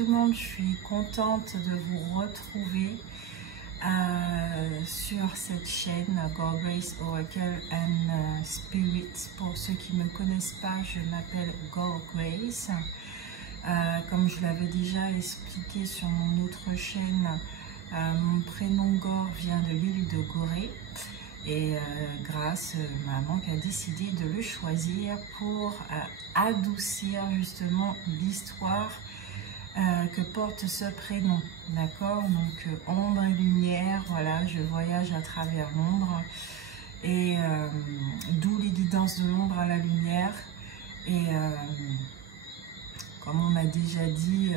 tout le monde, je suis contente de vous retrouver sur cette chaîne God Grace Oracle and Spirit. Pour ceux qui ne me connaissent pas, je m'appelle God Grace. Comme je l'avais déjà expliqué sur mon autre chaîne, mon prénom Gore vient de l'île de Gorée. Et grâce à maman qui a décidé de le choisir pour adoucir justement l'histoire que porte ce prénom, d'accord? Donc ombre et lumière, voilà, je voyage à travers l'ombre et d'où les guidances de l'ombre à la lumière. Et comme on m'a déjà dit,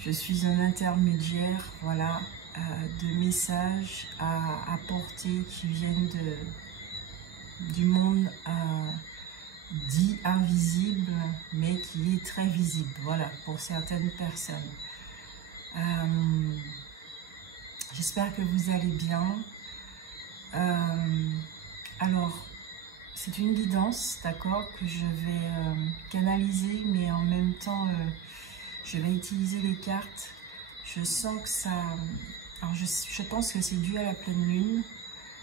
je suis un intermédiaire, voilà, de messages à apporter qui viennent du monde dit invisible, mais qui est très visible, voilà, pour certaines personnes. J'espère que vous allez bien. Alors, c'est une guidance, d'accord, que je vais canaliser, mais en même temps, je vais utiliser les cartes. Je sens que ça... Alors, je pense que c'est dû à la pleine lune.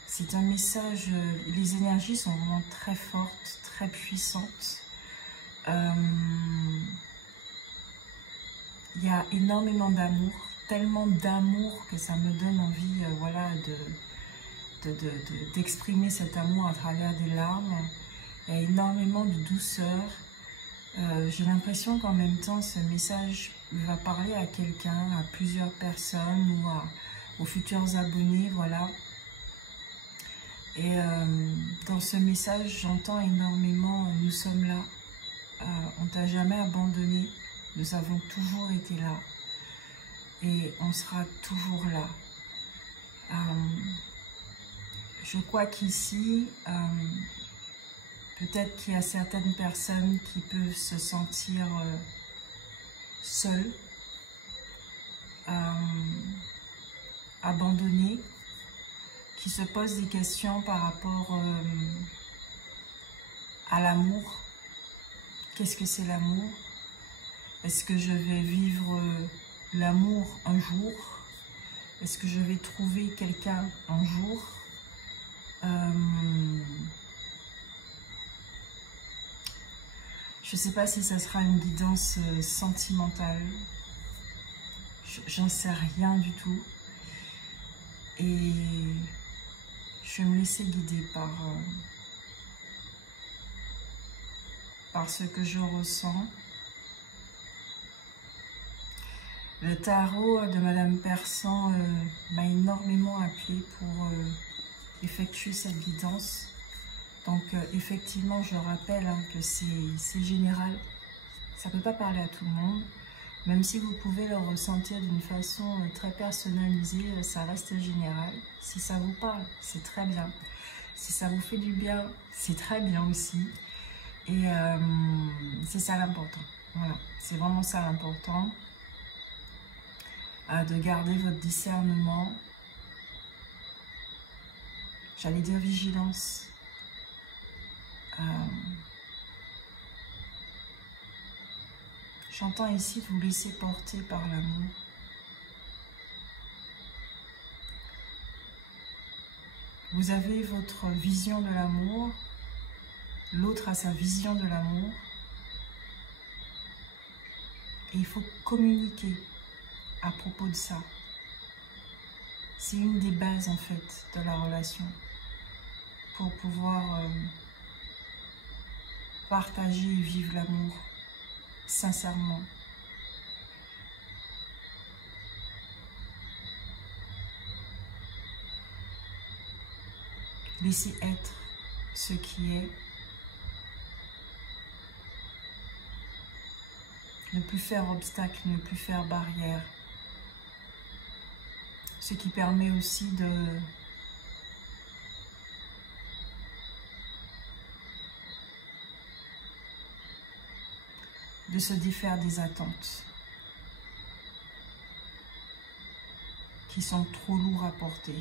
C'est un message... les énergies sont vraiment très fortes, très puissantes. Il y a énormément d'amour, tellement d'amour que ça me donne envie, voilà, d'exprimer cet amour à travers des larmes. Il y a énormément de douceur. J'ai l'impression qu'en même temps, ce message va parler à quelqu'un, à plusieurs personnes ou aux futurs abonnés, voilà. Et dans ce message, j'entends énormément « nous sommes là, on t'a jamais abandonné, nous avons toujours été là et on sera toujours là ». Je crois qu'ici, peut-être qu'il y a certaines personnes qui peuvent se sentir seules, abandonnées, qui se posent des questions par rapport à l'amour. Qu'est-ce que c'est l'amour? Est-ce que je vais vivre l'amour un jour? Est-ce que je vais trouver quelqu'un un jour? Je ne sais pas si ça sera une guidance sentimentale. J'en sais rien du tout. Et je vais me laisser guider par ce que je ressens. Le tarot de Madame Persan m'a énormément appelé pour effectuer cette guidance. Donc effectivement, je rappelle que c'est général. Ça ne peut pas parler à tout le monde. Même si vous pouvez le ressentir d'une façon très personnalisée, ça reste général. Si ça vous parle, c'est très bien. Si ça vous fait du bien, c'est très bien aussi. Et c'est ça l'important. Voilà, c'est vraiment ça l'important. De garder votre discernement. J'allais dire vigilance. J'entends ici vous laisser porter par l'amour. Vous avez votre vision de l'amour, l'autre a sa vision de l'amour. Et il faut communiquer à propos de ça. C'est une des bases en fait de la relation pour pouvoir partager et vivre l'amour sincèrement. Laissez être ce qui est. Ne plus faire obstacle, ne plus faire barrière. Ce qui permet aussi de se défaire des attentes qui sont trop lourdes à porter.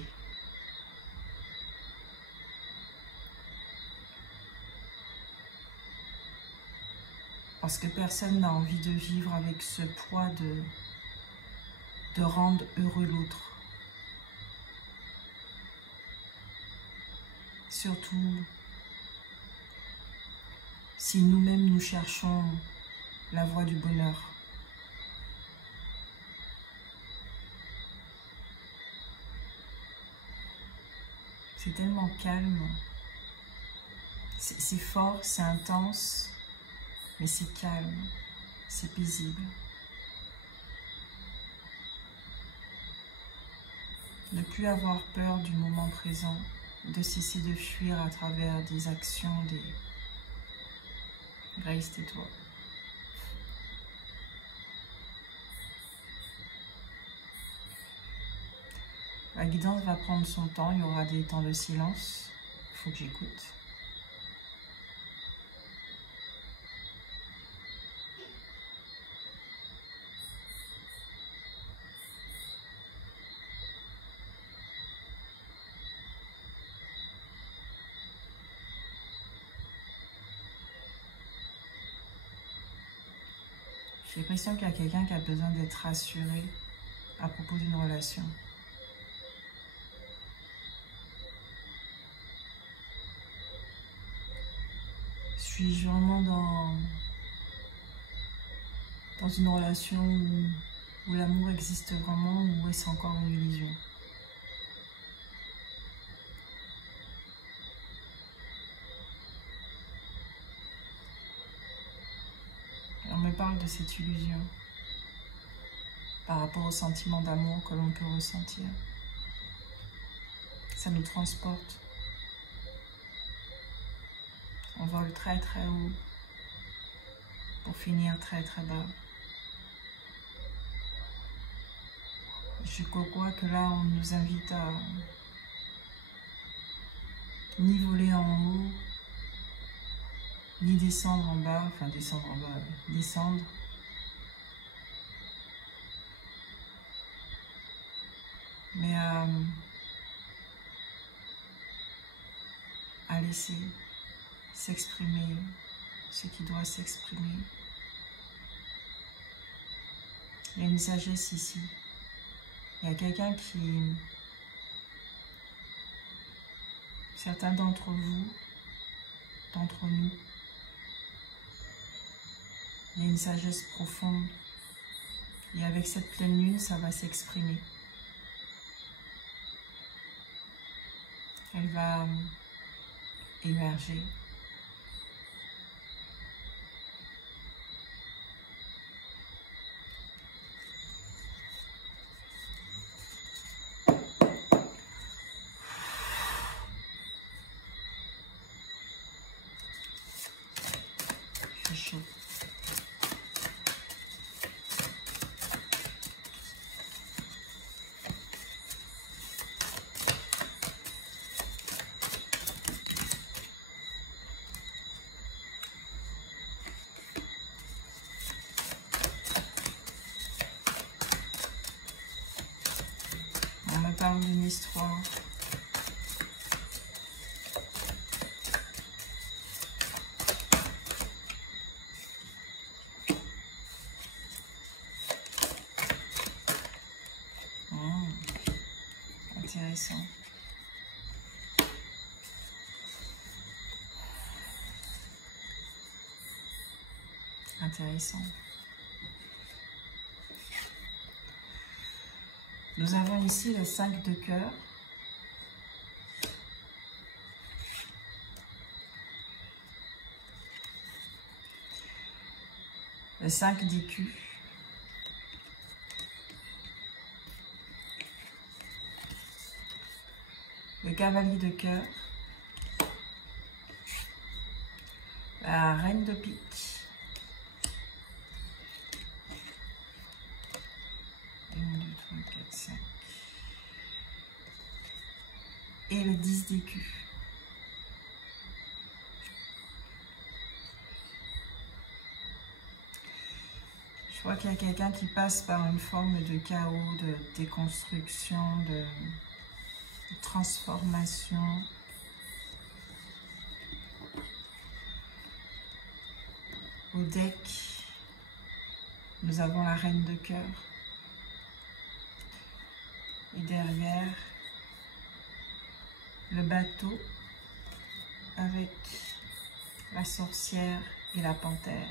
Parce que personne n'a envie de vivre avec ce poids de rendre heureux l'autre. Surtout si nous-mêmes nous cherchons la voie du bonheur. C'est tellement calme. C'est fort, c'est intense, mais c'est calme, c'est paisible. Ne plus avoir peur du moment présent, de cesser de fuir à travers des actions, des... Grace, tais-toi. La guidance va prendre son temps, il y aura des temps de silence, il faut que j'écoute. J'ai l'impression qu'il y a quelqu'un qui a besoin d'être rassuré à propos d'une relation. Suis-je vraiment dans une relation où l'amour existe vraiment ou est-ce encore une illusion? On me parle de cette illusion par rapport au sentiment d'amour que l'on peut ressentir. Ça nous transporte. On vole très très haut pour finir très très bas. Je crois que là on nous invite à ni voler en haut, ni descendre en bas, enfin descendre en bas, descendre. Mais à laisser s'exprimer ce qui doit s'exprimer. Il y a une sagesse ici. Il y a quelqu'un qui... Certains d'entre vous, d'entre nous, il y a une sagesse profonde. Et avec cette pleine lune, ça va s'exprimer. Elle va émerger. Il fait chaud. On me parle d'une histoire. Intéressant. Intéressant. Nous avons ici le 5 de cœur. Le 5 d'écus. Le cavalier de cœur. La reine de pique. Et le 10 d'écus. Je vois qu'il y a quelqu'un qui passe par une forme de chaos, de déconstruction, de transformation. au deck, nous avons la reine de cœur. Et derrière, le bateau avec la sorcière et la panthère.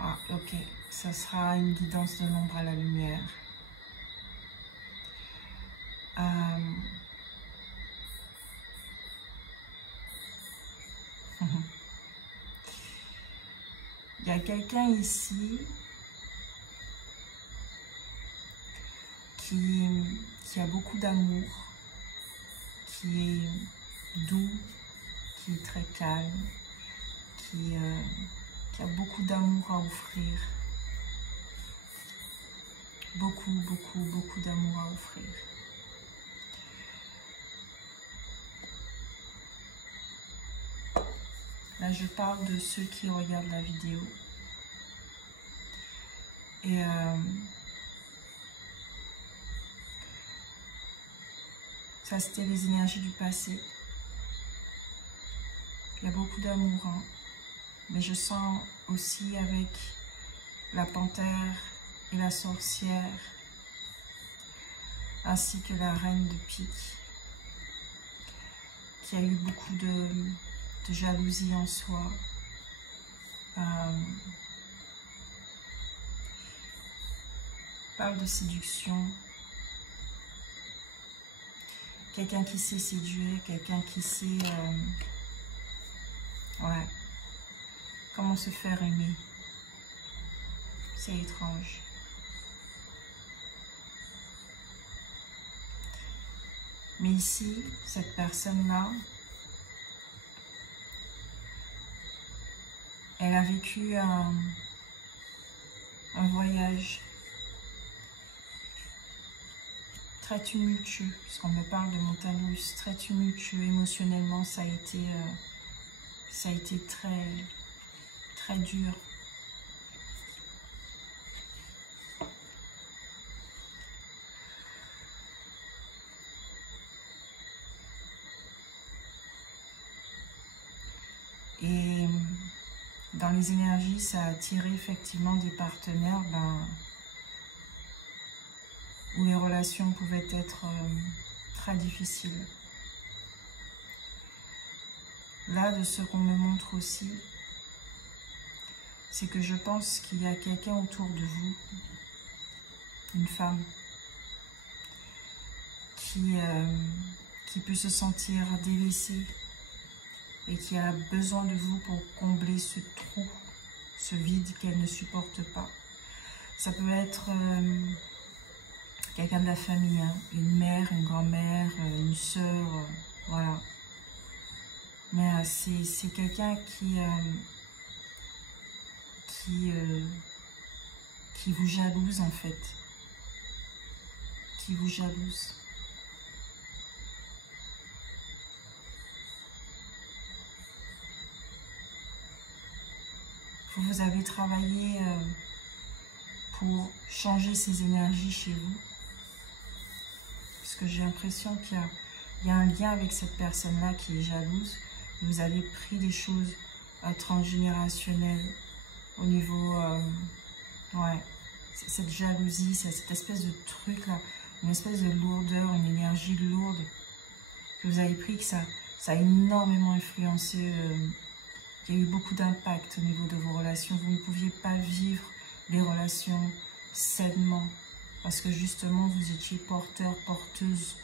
Ah, ok, ça sera une guidance de l'ombre à la lumière. Il y a quelqu'un ici qui a beaucoup d'amour, qui est doux, qui est très calme, qui a beaucoup d'amour à offrir. Beaucoup d'amour à offrir. Là, je parle de ceux qui regardent la vidéo. Et ça, c'était les énergies du passé. Il y a beaucoup d'amour, hein. Mais je sens aussi avec la panthère et la sorcière, ainsi que la reine de pique, qui a eu beaucoup de jalousie en soi. Parle de séduction. Quelqu'un qui sait séduire, quelqu'un qui sait ouais, comment se faire aimer. C'est étrange. Mais ici, cette personne-là, elle a vécu un voyage très tumultueux, puisqu'on me parle de montagne russe, très tumultueux émotionnellement. Ça a été très dur. Et dans les énergies, ça a attiré effectivement des partenaires où les relations pouvaient être très difficiles. Là, de ce qu'on me montre aussi, c'est que je pense qu'il y a quelqu'un autour de vous, une femme, qui peut se sentir délaissée et qui a besoin de vous pour combler ce trou, ce vide qu'elle ne supporte pas. Ça peut être quelqu'un de la famille, hein, une mère, une grand-mère, une sœur, voilà. Mais c'est quelqu'un qui vous jalouse en fait, qui vous jalouse. Vous avez travaillé pour changer ces énergies chez vous. Parce que j'ai l'impression qu'il y a un lien avec cette personne-là qui est jalouse. Vous avez pris des choses transgénérationnelles au niveau... ouais, cette jalousie, cette espèce de truc-là, une espèce de lourdeur, une énergie lourde que vous avez pris, que ça a énormément influencé... il y a eu beaucoup d'impact au niveau de vos relations. Vous ne pouviez pas vivre les relations sainement parce que justement vous étiez porteur, porteuse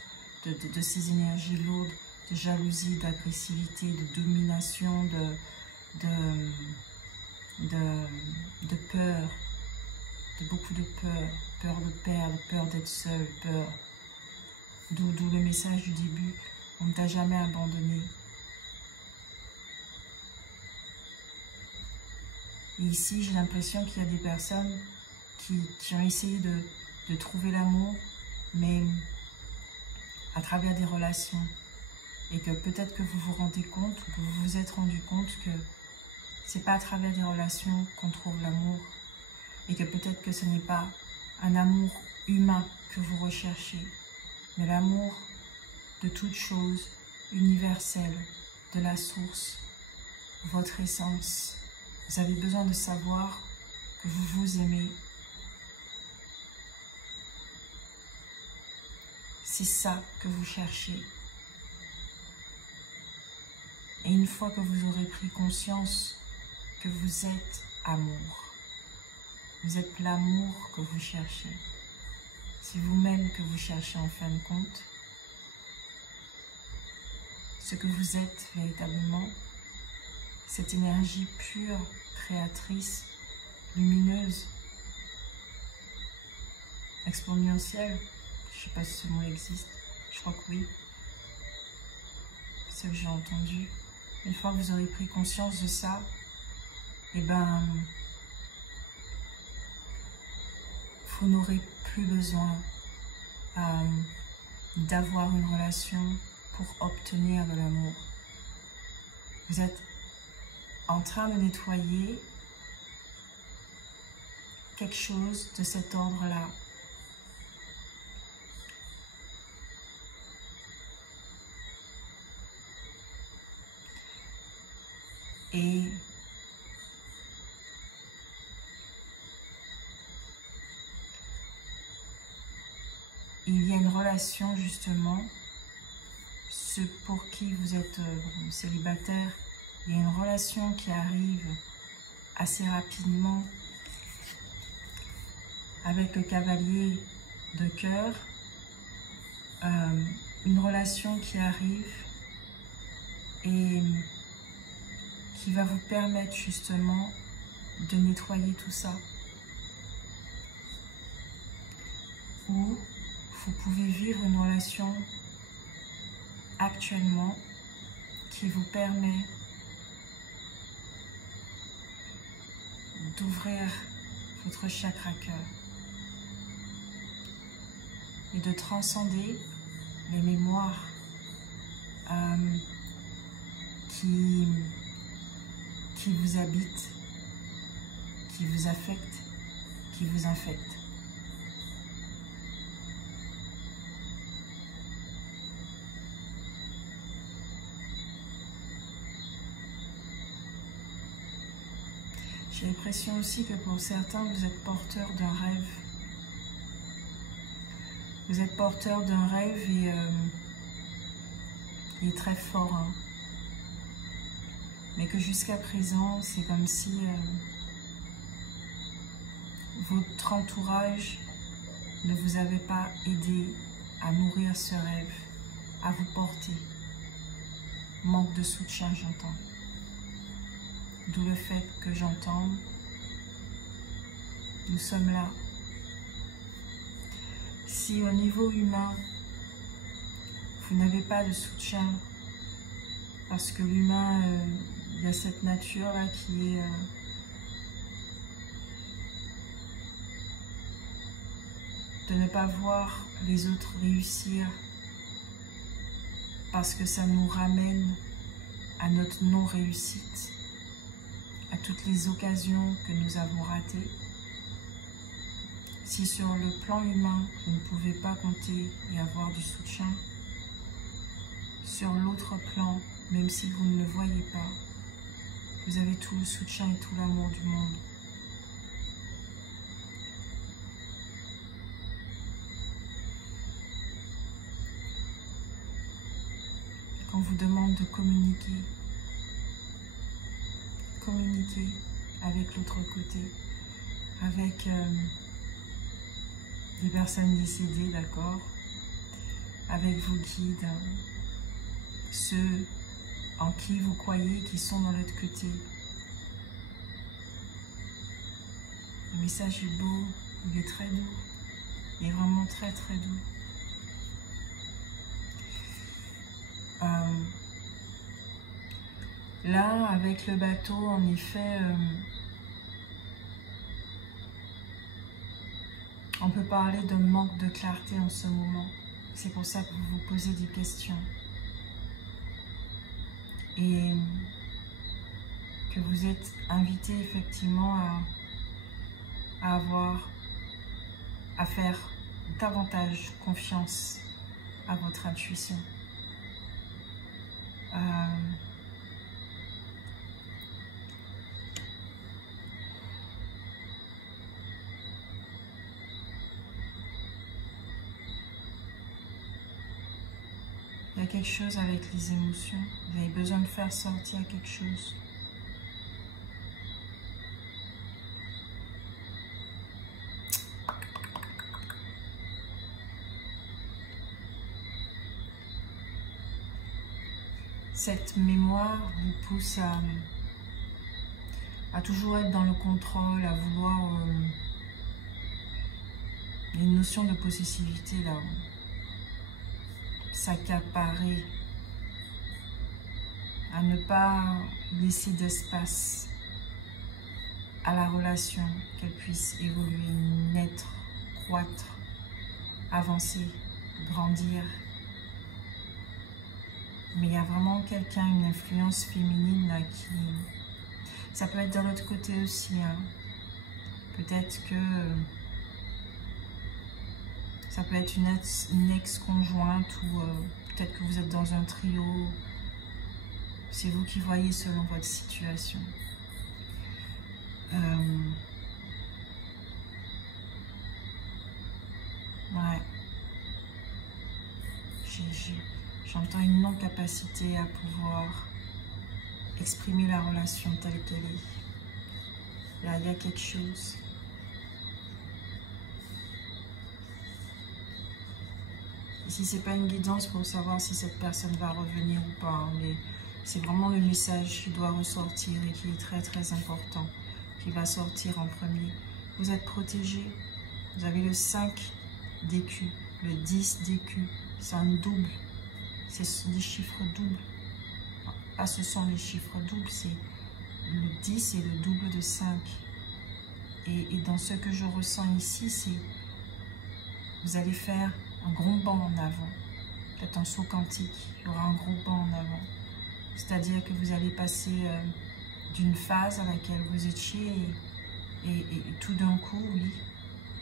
de ces énergies lourdes, de jalousie, d'agressivité, de domination, de peur, de beaucoup de peur de perdre, peur d'être seul, peur. D'où le message du début, on ne t'a jamais abandonné. Et ici, j'ai l'impression qu'il y a des personnes qui ont essayé de trouver l'amour, mais à travers des relations. Et que peut-être que vous vous rendez compte, ou que vous vous êtes rendu compte que c'est pas à travers des relations qu'on trouve l'amour. Et que peut-être que ce n'est pas un amour humain que vous recherchez, mais l'amour de toute chose universelle, de la source, votre essence. Vous avez besoin de savoir que vous vous aimez. C'est ça que vous cherchez. Et une fois que vous aurez pris conscience que vous êtes amour, vous êtes l'amour que vous cherchez. C'est vous-même que vous cherchez en fin de compte. Ce que vous êtes véritablement, cette énergie pure, créatrice, lumineuse, exponentielle. Je ne sais pas si ce mot existe, je crois que oui. C'est ce que j'ai entendu. Une fois que vous aurez pris conscience de ça, eh ben, vous n'aurez plus besoin d'avoir une relation pour obtenir de l'amour. Vous êtes en train de nettoyer quelque chose de cet ordre-là. Et il y a une relation justement, ceux pour qui vous êtes célibataire, il y a une relation qui arrive assez rapidement avec le cavalier de cœur, une relation qui arrive et qui va vous permettre justement de nettoyer tout ça. Ou vous pouvez vivre une relation actuellement qui vous permet d'ouvrir votre chakra cœur et de transcender les mémoires qui vous habitent, qui vous affectent, qui vous infectent. J'ai l'impression aussi que pour certains, vous êtes porteur d'un rêve. Vous êtes porteur d'un rêve et il est très fort. Hein. Mais que jusqu'à présent, c'est comme si votre entourage ne vous avait pas aidé à nourrir ce rêve, à vous porter. Manque de soutien, j'entends. D'où le fait que j'entende, nous sommes là. Si au niveau humain, vous n'avez pas de soutien, parce que l'humain, il y a cette nature-là qui est de ne pas voir les autres réussir, parce que ça nous ramène à notre non-réussite, à toutes les occasions que nous avons ratées. Si sur le plan humain, vous ne pouvez pas compter et avoir du soutien, sur l'autre plan, même si vous ne le voyez pas, vous avez tout le soutien et tout l'amour du monde. Quand on vous demande de communiquer avec l'autre côté, avec des personnes décédées, d'accord, avec vos guides, ceux en qui vous croyez qui sont dans l'autre côté. Le message est beau, il est très doux, il est vraiment très très doux. Là, avec le bateau, en effet, on peut parler d'un manque de clarté en ce moment. C'est pour ça que vous vous posez des questions. Et que vous êtes invité effectivement à faire davantage confiance à votre intuition. quelque chose avec les émotions. Vous avez besoin de faire sortir quelque chose. Cette mémoire vous pousse à toujours être dans le contrôle, à vouloir... il y a une notion de possessivité là. S'accaparer. À ne pas laisser d'espace à la relation, qu'elle puisse évoluer, naître, croître, avancer, grandir. Mais il y a vraiment quelqu'un, une influence féminine là qui... Ça peut être de l'autre côté aussi. Hein. Peut-être que... ça peut être une ex-conjointe ou peut-être que vous êtes dans un trio. C'est vous qui voyez selon votre situation. Ouais. J'entends une non-capacité à pouvoir exprimer la relation telle qu'elle est. Là, il y a quelque chose. Ici, ce n'est pas une guidance pour savoir si cette personne va revenir ou pas, hein, mais c'est vraiment le message qui doit ressortir et qui est très très important, qui va sortir en premier. Vous êtes protégé. Vous avez le 5 d'écus, le 10 d'écus. C'est un double. C'est des chiffres doubles. Pas ce sont les chiffres doubles, c'est le 10 et le double de 5. Et dans ce que je ressens ici, c'est vous allez faire un gros bond en avant. Peut-être un saut quantique, il y aura un gros bond en avant. C'est-à-dire que vous allez passer d'une phase à laquelle vous étiez et tout d'un coup, oui,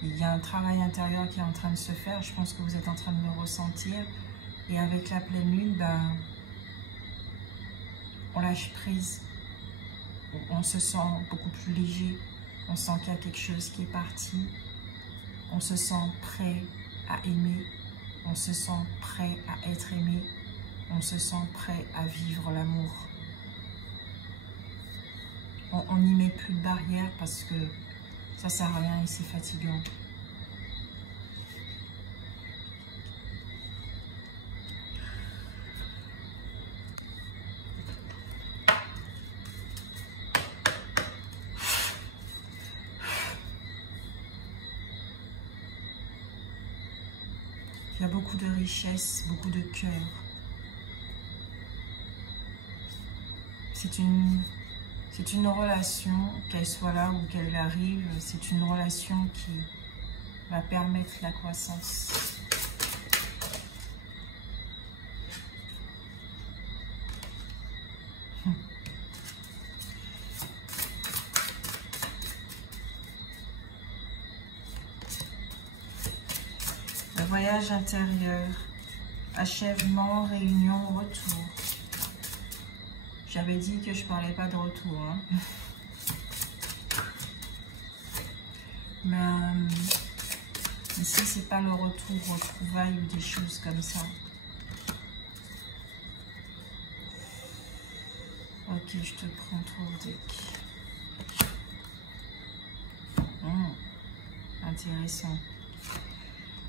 il y a un travail intérieur qui est en train de se faire. Je pense que vous êtes en train de le ressentir. Et avec la pleine lune, ben, on lâche prise. On se sent beaucoup plus léger. On sent qu'il y a quelque chose qui est parti. On se sent prêt à aimer. On se sent prêt à être aimé. On se sent prêt à vivre l'amour. On n'y met plus de barrières parce que ça ne sert à rien et c'est fatigant. Il y a beaucoup de richesse, beaucoup de cœur. C'est une relation, qu'elle soit là ou qu'elle arrive, c'est une relation qui va permettre la croissance. Le voyage intérieur, achèvement, réunion, retour. J'avais dit que je ne parlais pas de retour. Hein. Mais ici, ce n'est pas le retour aux trouvailles ou des choses comme ça. Ok, je te prends ton deck. Intéressant.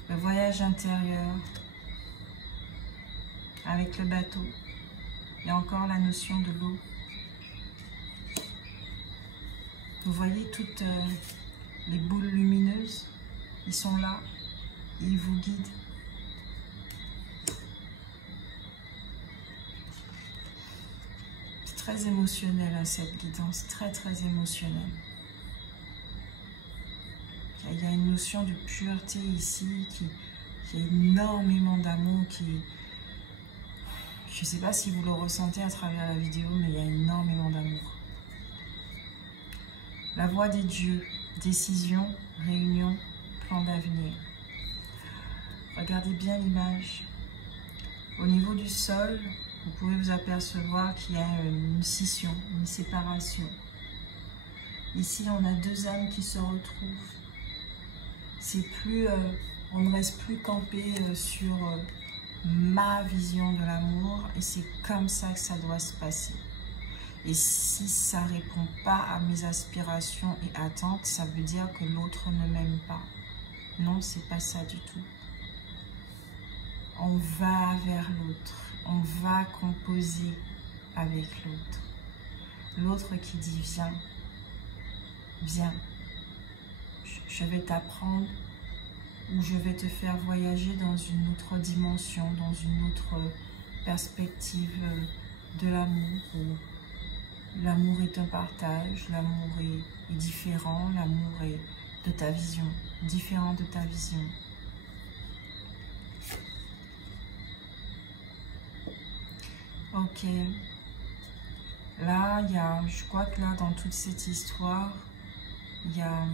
Le voyage intérieur avec le bateau. Il y a encore la notion de l'eau. Vous voyez toutes les boules lumineuses? Ils sont là. Ils vous guident. C'est très émotionnel hein, cette guidance. Très très émotionnel. Il y a une notion de pureté ici. Qui a énormément d'amour qui... Je ne sais pas si vous le ressentez à travers la vidéo, mais il y a énormément d'amour. La voix des dieux, décision, réunion, plan d'avenir. Regardez bien l'image. Au niveau du sol, vous pouvez vous apercevoir qu'il y a une scission, une séparation. Ici, on a deux âmes qui se retrouvent. C'est plus, on ne reste plus campé sur ma vision de l'amour et c'est comme ça que ça doit se passer. Et si ça ne répond pas à mes aspirations et attentes, ça veut dire que l'autre ne m'aime pas. Non, c'est pas ça du tout. On va vers l'autre, on va composer avec l'autre. L'autre qui dit viens, viens, je vais t'apprendre ou je vais te faire voyager dans une autre dimension, dans une autre perspective de l'amour. L'amour est un partage, l'amour est différent, l'amour est de ta vision, différent de ta vision. Ok. Là, je crois que là, dans toute cette histoire, il y a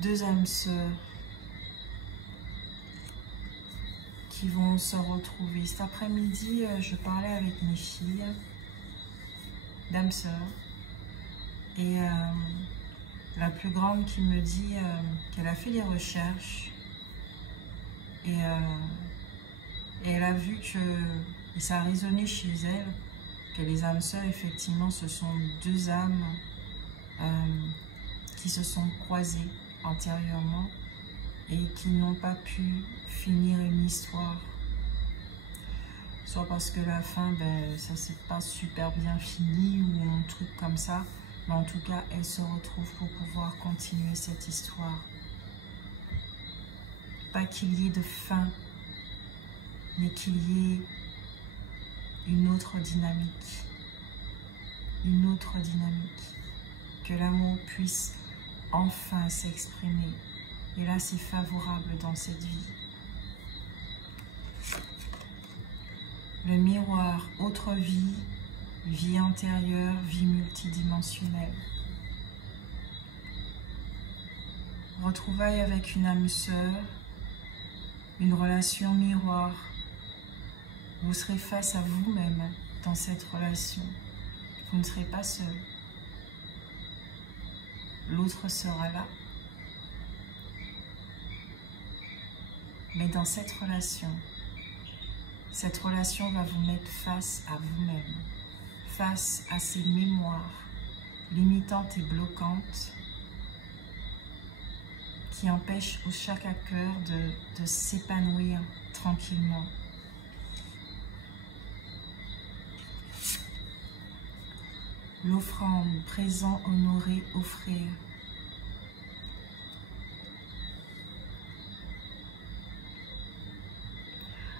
deux âmes sœurs qui vont se retrouver. Cet après-midi, je parlais avec mes filles d'âmes sœurs et la plus grande qui me dit qu'elle a fait des recherches et elle a vu que, et ça a résonné chez elle, que les âmes sœurs, effectivement, ce sont deux âmes qui se sont croisées antérieurement et qui n'ont pas pu finir une histoire. Soit parce que la fin, ça s'est pas super bien fini ou un truc comme ça, mais en tout cas, elles se retrouvent pour pouvoir continuer cette histoire. Pas qu'il y ait de fin, mais qu'il y ait une autre dynamique. Une autre dynamique. Que l'amour puisse enfin s'exprimer. Et là, c'est favorable dans cette vie. Le miroir, autre vie, vie antérieure, vie multidimensionnelle. Retrouvailles avec une âme sœur, une relation miroir. Vous serez face à vous-même dans cette relation. Vous ne serez pas seul. L'autre sera là. Mais dans cette relation va vous mettre face à vous-même, face à ces mémoires limitantes et bloquantes qui empêchent au chaque cœur de s'épanouir tranquillement. L'offrande, présent, honoré, offrir.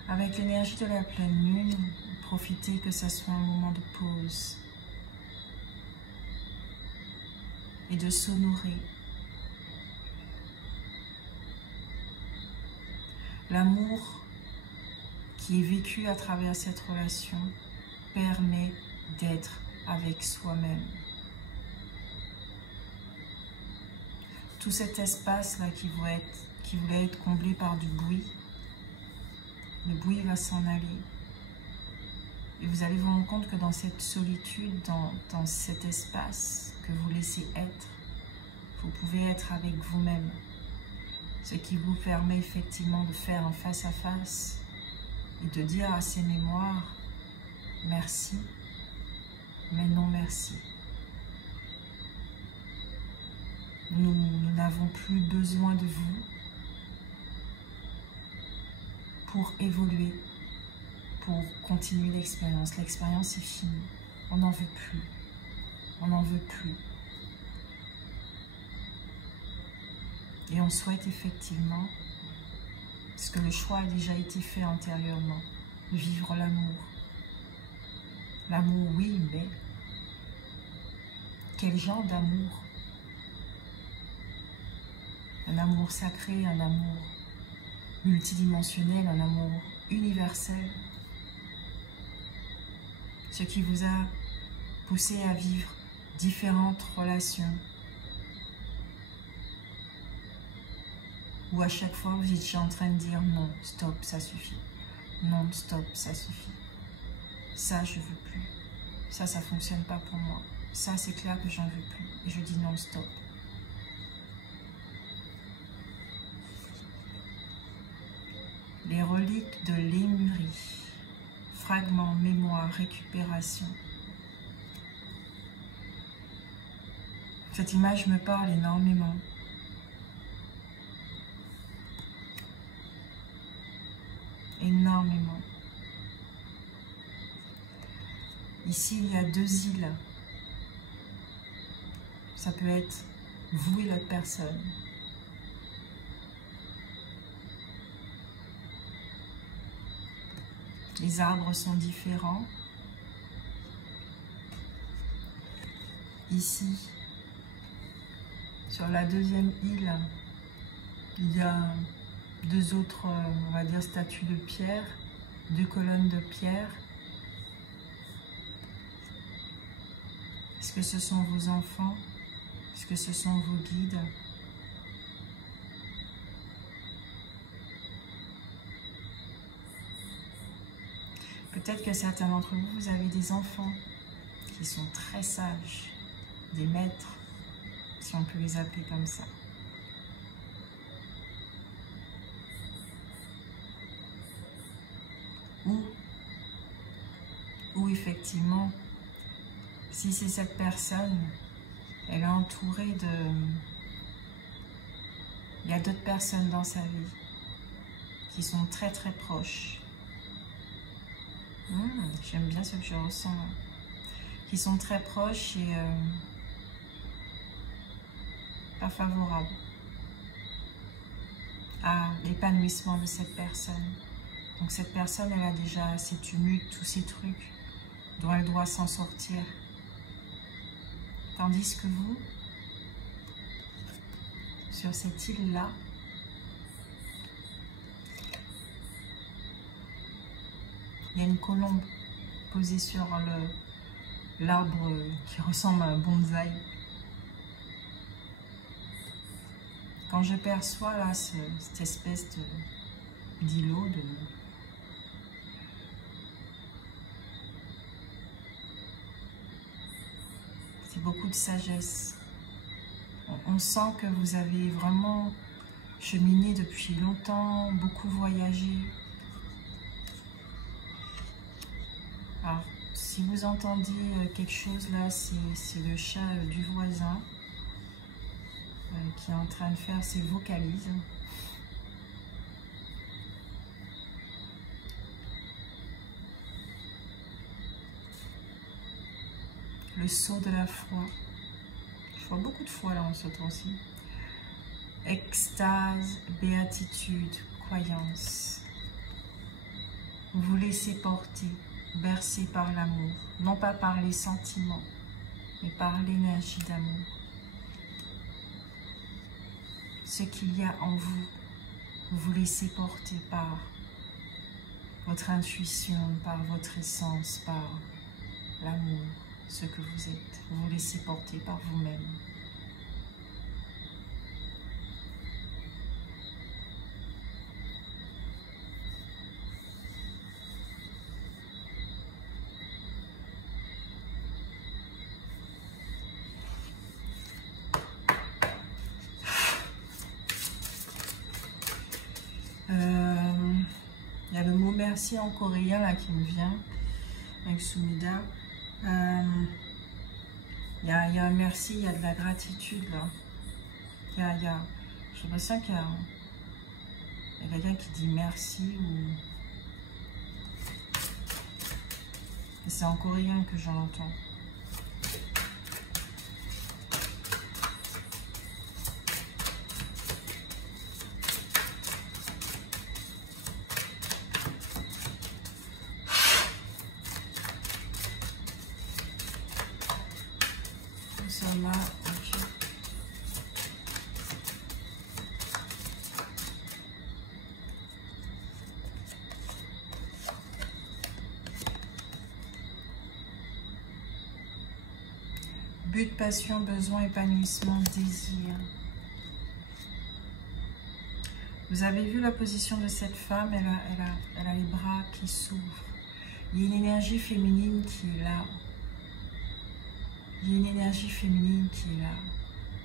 Avec l'énergie de la pleine lune, profitez que ce soit un moment de pause et de s'honorer. L'amour qui est vécu à travers cette relation permet d'être avec soi-même. Tout cet espace-là qui voulait être comblé par du bruit, le bruit va s'en aller. Et vous allez vous rendre compte que dans cette solitude, dans cet espace que vous laissez être, vous pouvez être avec vous-même. Ce qui vous permet effectivement de faire un face-à-face et de dire à ces mémoires, merci, mais non merci. Nous n'avons plus besoin de vous pour évoluer, pour continuer l'expérience. L'expérience est finie. On n'en veut plus. On n'en veut plus. Et on souhaite effectivement, parce que le choix a déjà été fait antérieurement, vivre l'amour. L'amour, oui, mais quel genre d'amour? Un amour sacré, un amour multidimensionnel, un amour universel. Ce qui vous a poussé à vivre différentes relations. Où à chaque fois vous étiez en train de dire non, stop, ça suffit. Non, stop, ça suffit. Ça, je veux plus. Ça fonctionne pas pour moi. Ça, c'est clair que j'en veux plus. Et je dis non, stop. les reliques de Lémurie, fragments, mémoire, récupération. Cette image me parle énormément. Énormément. Ici, il y a 2 îles. Ça peut être vous et l'autre personne. Les arbres sont différents. Ici, sur la 2e île, il y a 2 autres, on va dire, statues de pierre, 2 colonnes de pierre. Est-ce que ce sont vos enfants? Est-ce que ce sont vos guides? Peut-être que certains d'entre vous, vous avez des enfants qui sont très sages, des maîtres, si on peut les appeler comme ça. Ou effectivement, si c'est cette personne, elle est entourée de... Il y a d'autres personnes dans sa vie qui sont très très proches. J'aime bien ce que je ressens là. Qui sont très proches et pas favorables à l'épanouissement de cette personne. Donc cette personne, elle a déjà ses tumultes, tous ces trucs dont elle doit s'en sortir. Tandis que vous, sur cette île-là, il y a une colombe posée sur l'arbre qui ressemble à un bonsaï. Quand je perçois là cette espèce d'îlot, c'est beaucoup de sagesse. On sent que vous avez vraiment cheminé depuis longtemps, beaucoup voyagé. Alors, si vous entendiez quelque chose là, c'est le chat du voisin qui est en train de faire ses vocalises. Le sceau de la foi. Je vois beaucoup de foi là en ce temps-ci. Extase, béatitude, croyance. Vous vous laissez porter, bercé par l'amour. Non pas par les sentiments, mais par l'énergie d'amour. Ce qu'il y a en vous, vous vous laissez porter par votre intuition, par votre essence, par l'amour, ce que vous êtes. Vous vous laissez porter par vous-même. Il y a le mot merci en coréen là qui me vient avec Sumida. Il y a un merci, il y a de la gratitude là. J'ai l'impression qu'il y a quelqu'un qui dit merci ou... C'est en coréen que j'en entends. Là, okay. But, passion, besoin, épanouissement, désir. Vous avez vu la position de cette femme, elle a les bras qui s'ouvrent. Il y a une énergie féminine qui est là. Il y a une énergie féminine qui est là,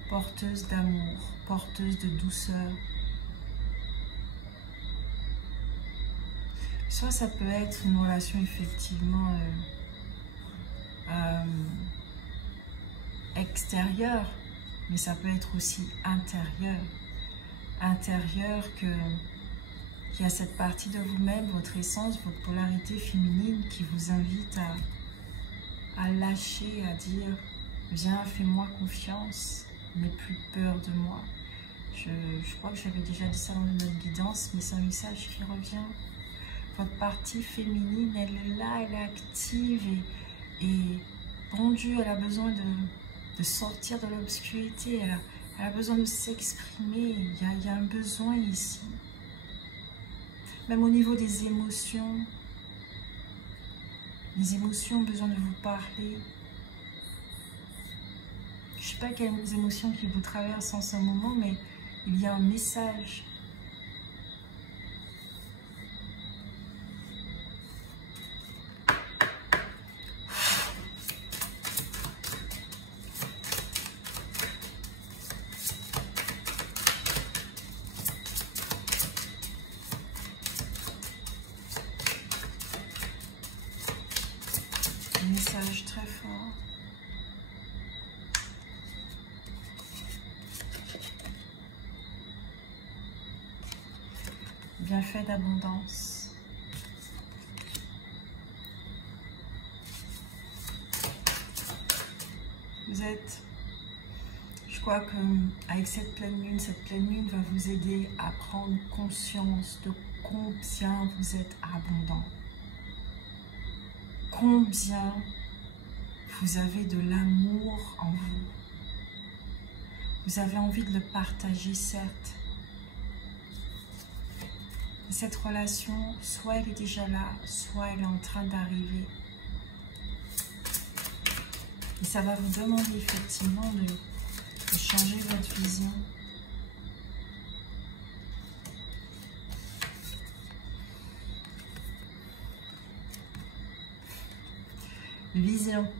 porteuse d'amour, porteuse de douceur. Soit ça peut être une relation effectivement extérieure, mais ça peut être aussi intérieure. Intérieure qu'il y a cette partie de vous-même, votre essence, votre polarité féminine qui vous invite à lâcher, à dire « Viens, fais-moi confiance, n'aie plus peur de moi ». Je crois que j'avais déjà dit ça dans notre guidance, mais c'est un message qui revient. Votre partie féminine, elle est là, elle est active et pondue, elle a besoin de sortir de l'obscurité, elle a besoin de s'exprimer, il y a un besoin ici. Même au niveau des émotions, les émotions ont besoin de vous parler. Je ne sais pas quelles émotions qui vous traversent en ce moment, mais il y a un message. Un message très fort. Bienfait d'abondance. Vous êtes, je crois qu'avec cette pleine lune va vous aider à prendre conscience de combien vous êtes abondant. Combien vous avez de l'amour en vous. Vous avez envie de le partager, certes. Cette relation, soit elle est déjà là, soit elle est en train d'arriver. Et ça va vous demander effectivement de changer votre vision. Vision.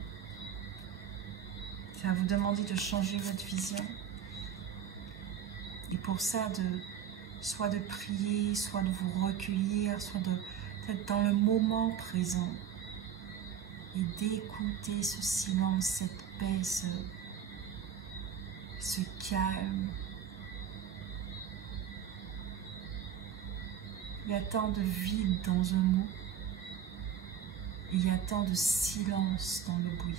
Ça va vous demander de changer votre vision. Et pour ça, soit de prier, soit de vous recueillir, soit d'être dans le moment présent. Et d'écouter ce silence, cette paix, ce calme. Il y a tant de vide dans un mot. Et il y a tant de silence dans le bruit.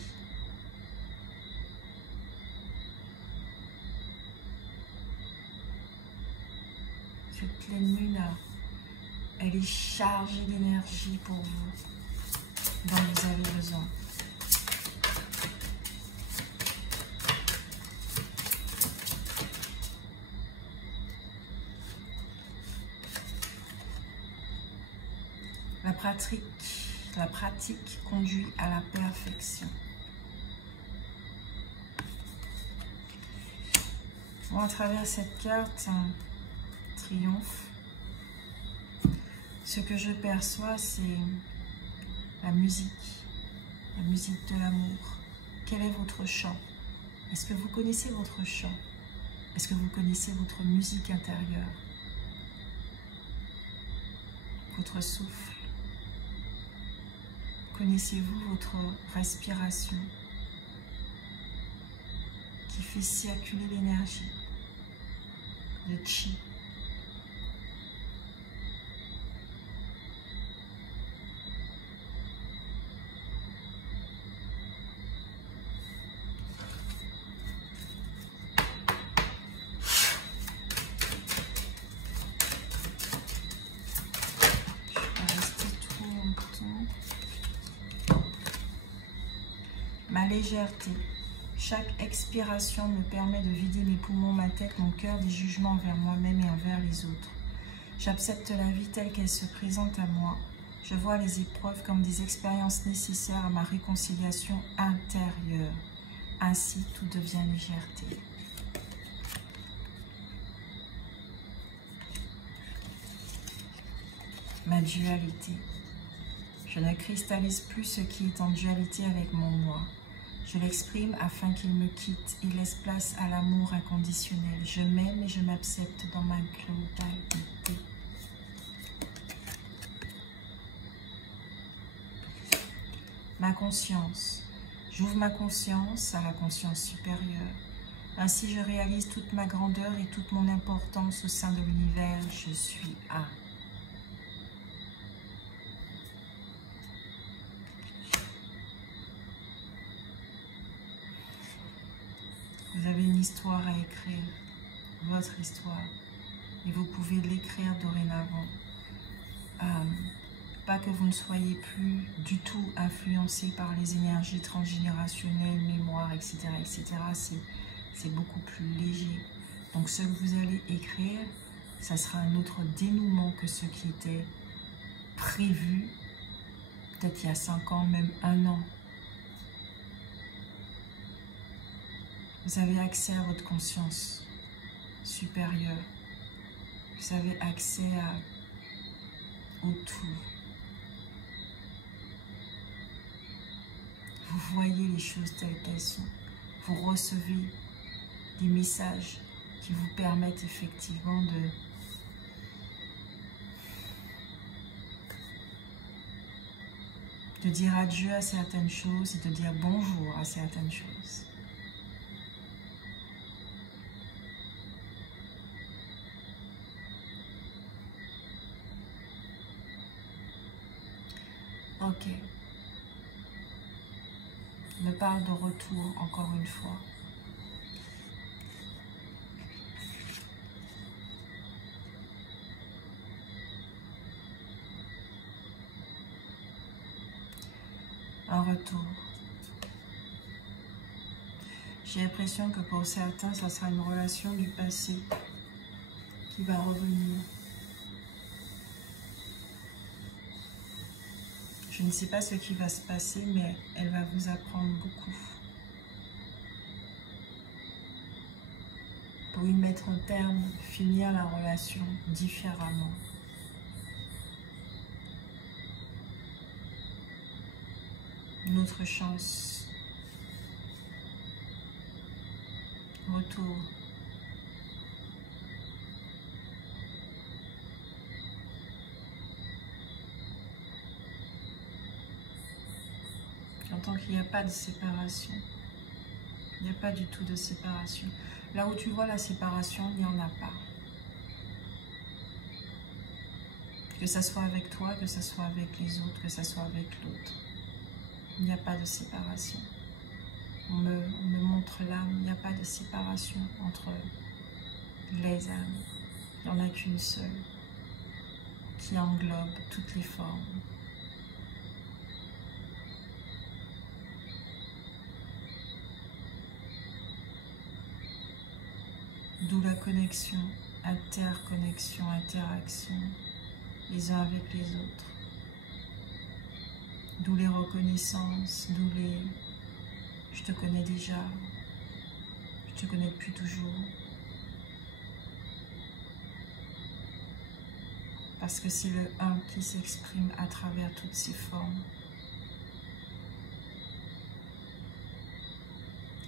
Cette pleine lune, elle est chargée d'énergie pour vous, dont vous avez besoin. La pratique conduit à la perfection. Bon, à travers cette carte, triomphe, ce que je perçois, c'est la musique de l'amour. Quel est votre chant? Est-ce que vous connaissez votre chant? Est-ce que vous connaissez votre musique intérieure? Votre souffle? Connaissez-vous votre respiration qui fait circuler l'énergie, le chi? Ma légèreté. Chaque expiration me permet de vider mes poumons, ma tête, mon cœur des jugements envers moi-même et envers les autres. J'accepte la vie telle qu'elle se présente à moi. Je vois les épreuves comme des expériences nécessaires à ma réconciliation intérieure. Ainsi, tout devient légèreté. Ma dualité. Je ne cristallise plus ce qui est en dualité avec mon moi. Je l'exprime afin qu'il me quitte et laisse place à l'amour inconditionnel. Je m'aime et je m'accepte dans ma globalité. ma conscience. J'ouvre ma conscience à la conscience supérieure. Ainsi, je réalise toute ma grandeur et toute mon importance au sein de l'univers. Je suis A. Vous avez une histoire à écrire, votre histoire, et vous pouvez l'écrire dorénavant. Pas que vous ne soyez plus du tout influencé par les énergies transgénérationnelles, mémoire, etc. etc. C'est beaucoup plus léger. Donc ce que vous allez écrire, ça sera un autre dénouement que ce qui était prévu, peut-être il y a 5 ans, même 1 an. Vous avez accès à votre conscience supérieure. Vous avez accès au tout. Vous voyez les choses telles qu'elles sont. Vous recevez des messages qui vous permettent effectivement de dire adieu à certaines choses et de dire bonjour à certaines choses. Ok. Je me parle de retour encore une fois. Un retour. J'ai l'impression que pour certains, ça sera une relation du passé qui va revenir. Je ne sais pas ce qui va se passer, mais elle va vous apprendre beaucoup. Pour y mettre un terme, finir la relation différemment. Une autre chance. Retour. J'entends qu'il n'y a pas de séparation. Il n'y a pas du tout de séparation. Là où tu vois la séparation, il n'y en a pas. Que ça soit avec toi, que ça soit avec les autres, que ça soit avec l'autre. Il n'y a pas de séparation. On me montre l'âme, il n'y a pas de séparation entre les âmes. Il n'y en a qu'une seule qui englobe toutes les formes. D'où la connexion, interconnexion, interaction, les uns avec les autres. D'où les reconnaissances, d'où les « je te connais déjà »,« je te connais depuis toujours ». Parce que c'est le un qui s'exprime à travers toutes ces formes.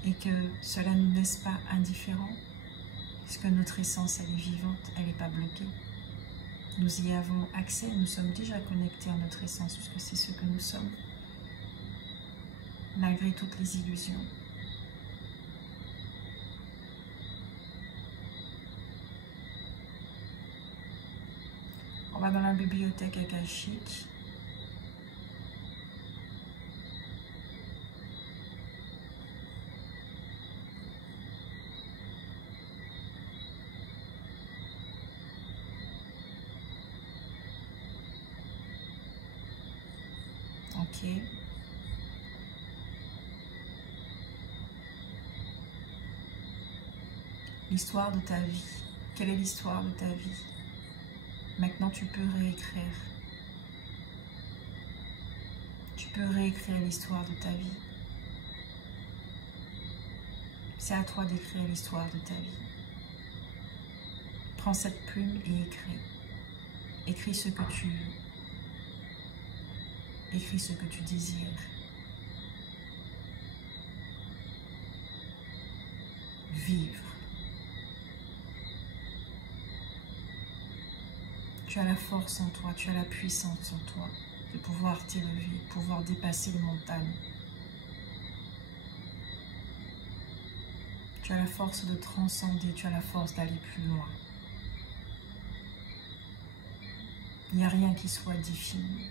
Et que cela ne nous laisse pas indifférents. Puisque notre essence, elle est vivante, elle n'est pas bloquée. Nous y avons accès, nous sommes déjà connectés à notre essence, puisque c'est ce que nous sommes, malgré toutes les illusions. On va dans la bibliothèque akashique. Ok. L'histoire de ta vie. Quelle est l'histoire de ta vie? Maintenant, tu peux réécrire. Tu peux réécrire l'histoire de ta vie. C'est à toi d'écrire l'histoire de ta vie. Prends cette plume et écris. Écris ce que tu veux. Écris ce que tu désires. Vivre. Tu as la force en toi, tu as la puissance en toi. de pouvoir t'élever, de pouvoir dépasser les montagnes. Tu as la force de transcender, tu as la force d'aller plus loin. Il n'y a rien qui soit défini,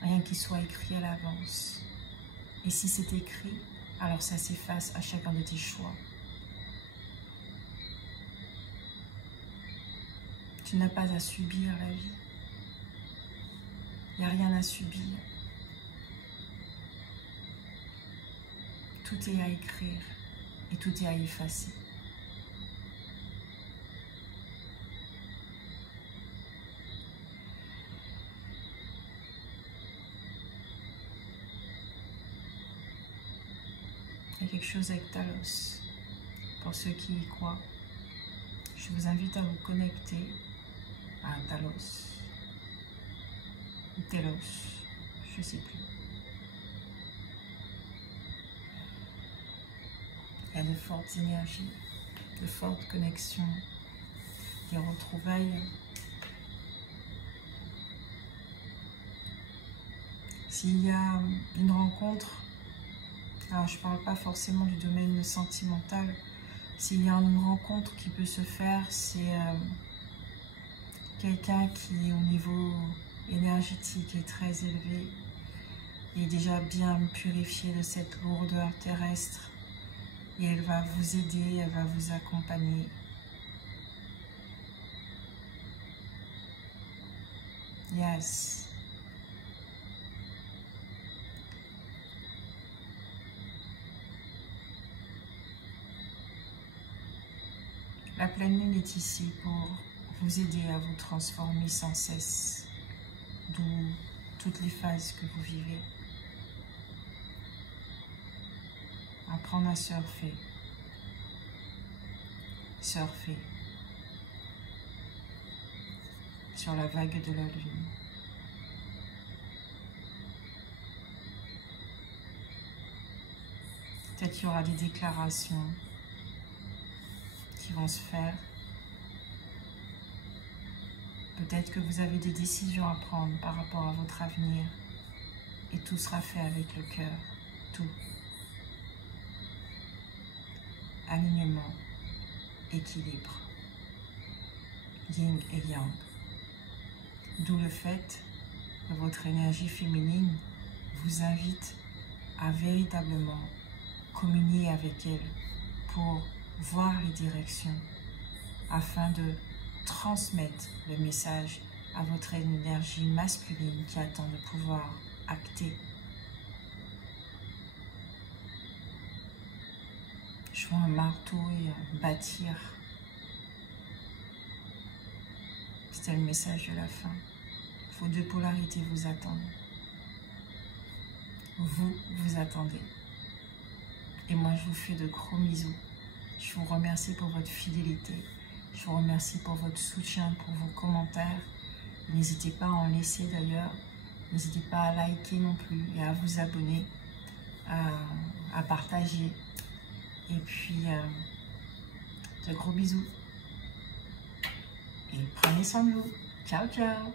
rien qui soit écrit à l'avance. Et si c'est écrit, alors ça s'efface à chacun de tes choix. Tu n'as pas à subir la vie. Il n'y a rien à subir. Tout est à écrire et tout est à effacer. Il y a quelque chose avec Talos. Pour ceux qui y croient, je vous invite à vous connecter à Talos. Ou Telos, je ne sais plus. Il y a de fortes énergies, de fortes connexions, des retrouvailles. S'il y a une rencontre, alors je ne parle pas forcément du domaine sentimental, s'il y a une rencontre qui peut se faire, c'est quelqu'un qui au niveau énergétique est très élevé, est déjà bien purifié de cette lourdeur terrestre et elle va vous aider, elle va vous accompagner. Yes. La pleine lune est ici pour vous aider à vous transformer sans cesse, d'où toutes les phases que vous vivez. Apprendre à surfer. Surfer sur la vague de la lune. Peut-être qu'il y aura des déclarations qui vont se faire. Peut-être que vous avez des décisions à prendre par rapport à votre avenir. Et tout sera fait avec le cœur. Tout. Alignement. Équilibre. Yin et Yang. D'où le fait que votre énergie féminine vous invite à véritablement communier avec elle pour voir les directions afin de transmettre le message à votre énergie masculine qui attend de pouvoir acter. Je vois un marteau et bâtir. C'était le message de la fin. Vos deux polarités vous attendent. Vous, vous attendez. Et moi, je vous fais de gros bisous. Je vous remercie pour votre fidélité. Je vous remercie pour votre soutien, pour vos commentaires. N'hésitez pas à en laisser d'ailleurs. N'hésitez pas à liker non plus et à vous abonner, à partager. Et puis, de gros bisous. Et prenez soin de vous. Ciao, ciao.